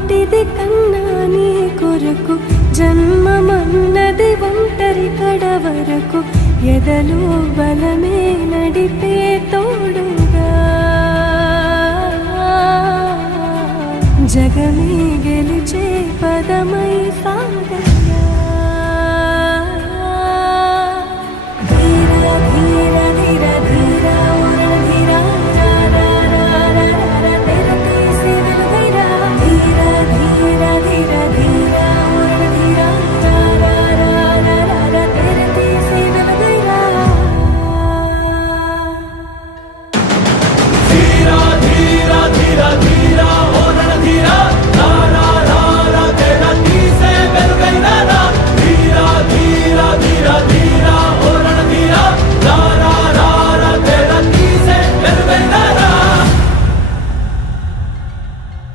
నాటిది కన్నా నీ కొరకు జన్మమన్నది ఒంటరి కడ వరకు ఎదలో బలమే నడిపే తోడుగా జగమే గెలిచే పదమై సాగగా